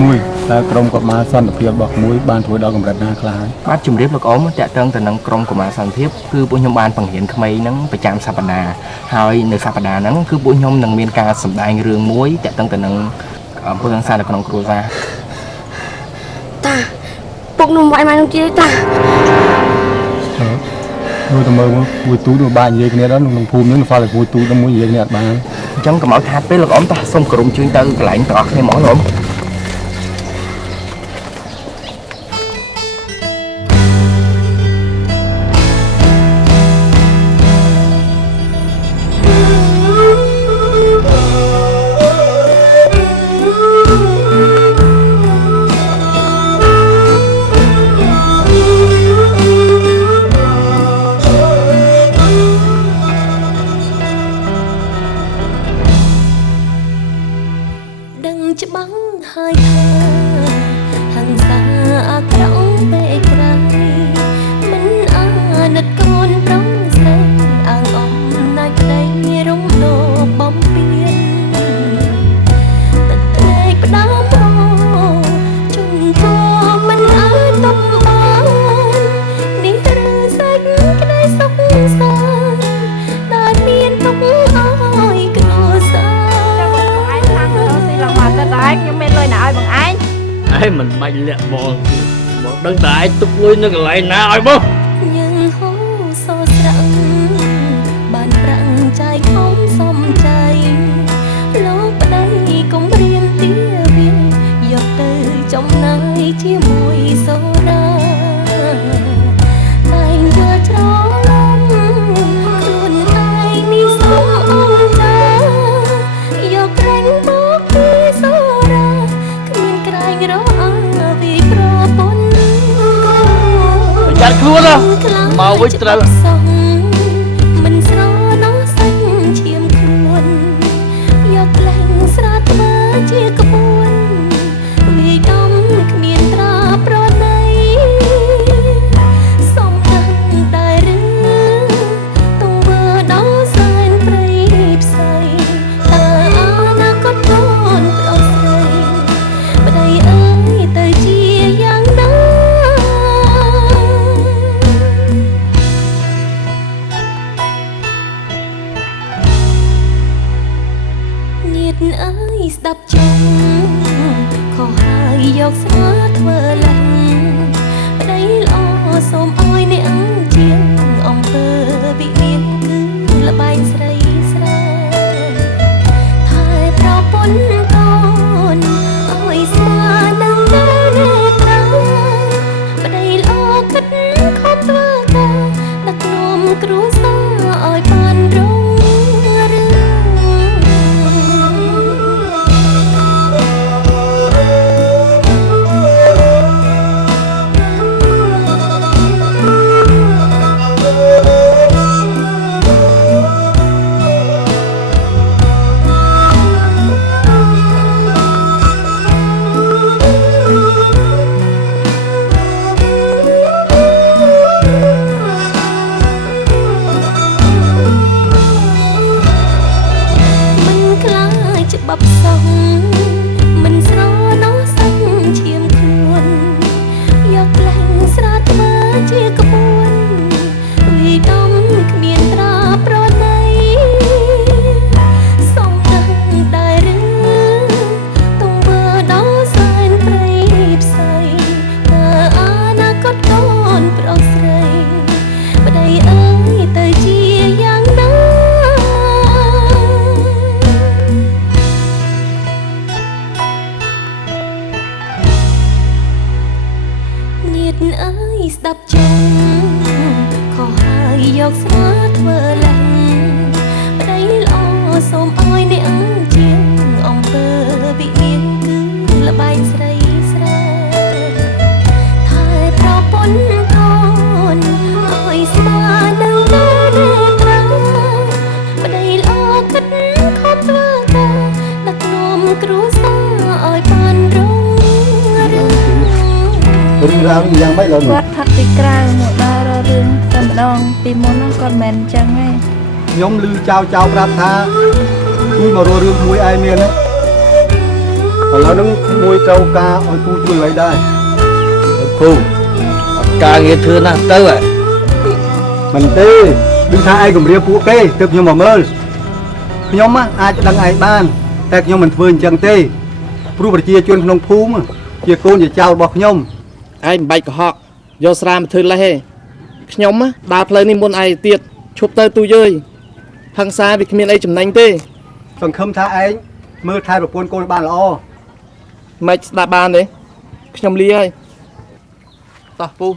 មួយតែក្រុមកុមារសន្តិភាពរបស់មួយបានធ្វើដល់កម្រិតណាខ្លះហើយបាទជំរាបលោកអ៊ំតាក់ទងទៅនឹងក្រុមកុមារសន្តិភាពគឺពួកខ្ញុំបានបង្រៀនក្មេងហ្នឹងប្រចាំសប្តាហ៍ហើយនៅសប្តាហ៍ហ្នឹងគឺពួកខ្ញុំនឹងមានការសម្ដែងរឿងមួយតាក់ទងទៅនឹងពុទ្ធសាសនានៅក្នុងគ្រួសារតាពុកនំវាយមកនោះទៀតតាមើលទៅមើលមួយទូទៅបាក់និយាយគ្នាដល់ក្នុងភូមិហ្នឹងហ្វាល់តែមួយទូទៅមួយនិយាយគ្នាអត់បានអញ្ចឹងកុំឲ្យខាតពេលលោកអ៊ំតាសូមគោរពជឿទៅកន្លែងទាំងអស់គ្នាហ្មងលោកអ៊ំច្បាំងហើយថាហង្សាអាក្រក់ពេកក្រៃមិនអាណិតកូនប្រុសស្រីអាងអំណាចក្តីរំលោភបំពានទឹកភ្នែកផ្ដាំជុំពណ៌មិនអាចតបបាននេះឬសេចក្តីសុខសាន្តដែលមានទុកឲ្យគ្រួសារខ្ញុំមានលុយណាឲ្យបងឯងឯងមិនបាច់លាក់បងបងដឹងតែឯងទុកលុយនៅកន្លែងណាឲ្យបងយើងហូរសស្រឹងបានប្រាំងใจខំសំใจលោកប្តីកុំរៀមទាវាយកទៅចំណាយជាមួយសូរាតែងយកច្រឡំខ្លួនឯងនេះសូមអូនចាយកក្រែងបោកពីសូរាគ្មានក្រែងរកអាវីប្រពន្ធចាត់ខ្លួនមកវិញត្រូវមិនស្រណោះសាច់ឈាមខ្លួនយកក្លែងស្រាធ្វើជាក្បួនវាយដំគ្មានត្រាប្រណីសំខាន់តែរឿងទង្វើដល់សែនព្រៃផ្សៃតើអនាគតកូនប្រុសស្រីប្តីអើយទៅជាយ៉ាងណាញាតិអើយស្ដាប់ចុងខុសហើយយកស្រាធ្វើឡើងប្តីល្អសូមអើយអ្នកជាងអំពើវិមានគឺល្បែងស្រីស្រាថែប្រពន្ធកូនអើយស្មានឹងតែអ្នកក្រៅប្តីល្អគិតខំធ្វើការដឹកនាំគ្រួសារឲ្យបានរុងរឿងច្បាប់សងមិនស្រណោះសាច់ឈាមខ្លួនយកក្លែងស្រាធ្វើជាក្បួនវាយដំគ្មានត្រាប្រណីសំខាន់តែរឿងទង្វើដល់សែនព្រៃផ្សៃតើអនាគតកូនប្រុសស្រីប្តីអើយទៅជាយ៉ាងណាញាតិអើយស្ដាប់ចុងខុសហើយយកស្រាធ្វើឡើងប្តីល្អសូមអើយអ្នកជាងអំពើវិមានគឺល្បែងស្រីស្រាថែប្រពន្ធកូនអើយស្មានឹងតែអ្នកក្រៅប្តីល្អគិតខំធ្វើការដឹកនាំគ្រួសារឲ្យបានរុងរឿងរ៉ាវយ៉ាងម៉េចលោកគាត់ផឹកពីក្រៅមកដល់រឿងតែម្ដងពីមុនហ្នឹងគាត់មិនមែនអញ្ចឹងទេខ្ញុំឮចៅប្រាប់ថាជួយមករករឿងមួយឯងមានទេ แล้วนึงมวยเจ้ากาเอาปูช่วยไว้ได้ ពូការងារធ្វើណាស់ទៅ มันទេដឹងថាឯងគម្រាមពួកគេទើបខ្ញុំមកមើលខ្ញុំអាចដឹងឯងបានតែខ្ញុំមិនធ្វើអញ្ចឹងទេព្រោះប្រជាជនក្នុងភូមិជាកូនជាចៅរបស់ខ្ញុំ ឯងមិនបាច់កុហកយកស្រាមកធ្វើលេះទេខ្ញុំដើរផ្លូវនេះមុនឯងទៀតឈប់ទៅទូយើយហឹង្សាវាគ្មានអីចំណេញទេស ង្ឃឹមថាឯងមើលថែប្រពន្ធកូនបានល្អ មិនស្ដាប់បានទេខ្ញុំលាហើយតោះពូ